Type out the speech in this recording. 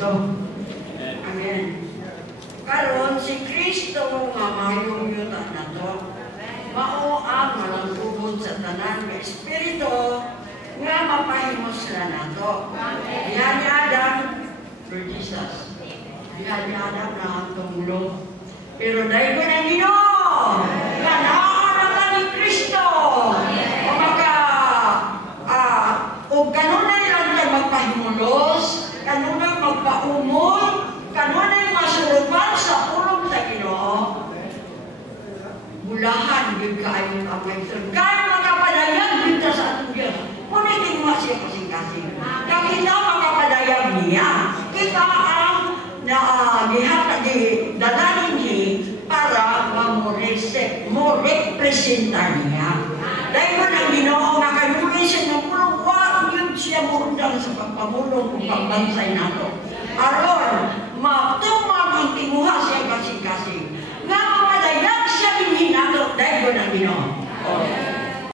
Kristo. Amen. Karon si Kristo nga mayong yuta na to, mao ang malangkubon sa tanan nga espiritu nga mapahimos na nato. Diha ni Adam, Lord Jesus. Diha ni Adam na ang tumulong. Pero dahil ko ng Ginoo, nga naarakan ni Kristo, o kanunay lang tayo magpahimulos, kanunay magpaumol, kanunay masurupan sa pulong sa Ginoo, bulahan din kaayong kamay. Kaya makapadayag dito sa atong Diyos. Punitin mo siya kasing-kasing. Kaya kita makapadayag niya. Kita ang dadalhin niya para mo-representa niya. Dahil mo nang Ginoo nga kanunay siya ng pulong, yun siya mundang sa pagpamulong kung pagbansay nato. Aron, matumag ang tinguha siya kasing-kasing. Nga mapadayag siya din hinato dahil mo nang Ginoo.